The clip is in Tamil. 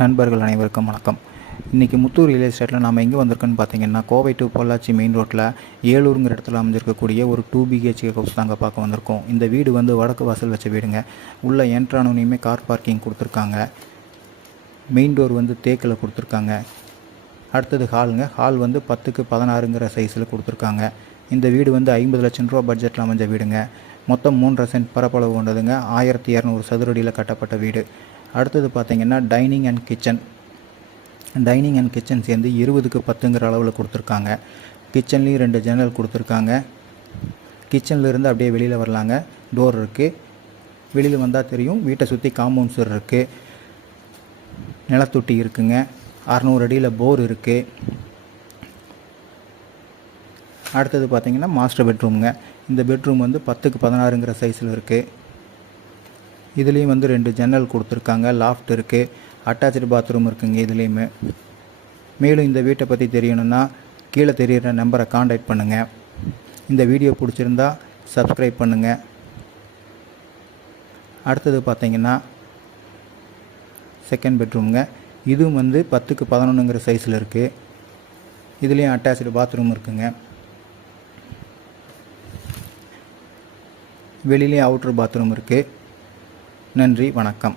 நண்பர்கள் அனைவருக்கும் வணக்கம். இன்றைக்கி முத்தூர் ரியல் எஸ்டேட்டில் நாம் எங்கே வந்திருக்கோன்னு பார்த்தீங்கன்னா, கோவை டு பொள்ளாச்சி மெயின் ரோட்டில் ஏலூருங்கிற இடத்துல அமைஞ்சிருக்கக்கூடிய ஒரு 2 BHK ஹவுஸ் தாங்க பார்க்க வந்திருக்கோம். இந்த வீடு வந்து வடக்கு வாசல் வச்ச வீடுங்க. உள்ளே என்ட்ரானோனையுமே கார் பார்க்கிங் கொடுத்துருக்காங்க. மெயின் டோர் வந்து தேக்கில் கொடுத்துருக்காங்க. அடுத்தது ஹாலுங்க. ஹால் வந்து 10க்கு 16ங்கிற சைஸில் கொடுத்துருக்காங்க. இந்த வீடு வந்து 50 லட்சம் ரூபா பட்ஜெட்டில் அமைஞ்ச வீடுங்க. மொத்தம் 3.5 சென்ட் பரப்பளவு கொண்டதுங்க. 1200 சதுரடியில் கட்டப்பட்ட வீடு. அடுத்தது பார்த்திங்கன்னா டைனிங் அண்ட் கிச்சன் சேர்ந்து 20க்கு 10ங்கிற அளவில் கொடுத்துருக்காங்க. கிச்சன்லேயும் 2 ஜன்னல் கொடுத்துருக்காங்க. கிச்சன்லேருந்து அப்படியே வெளியில் வரலாங்க. டோர் இருக்குது. வெளியில் வந்தால் தெரியும். வீட்டை சுற்றி காம்பவுண்ட் சுவர் இருக்குது. நிலத்தொட்டி இருக்குங்க. 600 அடியில் போர் இருக்குது. அடுத்தது பார்த்திங்கன்னா மாஸ்டர் பெட்ரூமுங்க. இந்த பெட்ரூம் வந்து 10க்கு 16ங்கிற சைஸில் இருக்குது. இதுலேயும் வந்து 2 ஜன்னல் கொடுத்துருக்காங்க. லாஃப்ட் இருக்குது. அட்டாச்சு பாத்ரூம் இருக்குங்க இதுலேயுமே. மேலும் இந்த வீட்டை பற்றி தெரியணுன்னா கீழே தெரிகிற நம்பரை காண்டாக்ட் பண்ணுங்கள். இந்த வீடியோ பிடிச்சிருந்தா சப்ஸ்கிரைப் பண்ணுங்கள். அடுத்தது பார்த்திங்கன்னா செகண்ட் பெட்ரூமுங்க. இதுவும் வந்து 10க்கு 11ங்கிற சைஸில் இருக்குது. இதுலேயும் அட்டாச்சு பாத்ரூம் இருக்குங்க. வெளியிலேயும் அவுட்ரு பாத்ரூம் இருக்குது. நன்றி, வணக்கம்.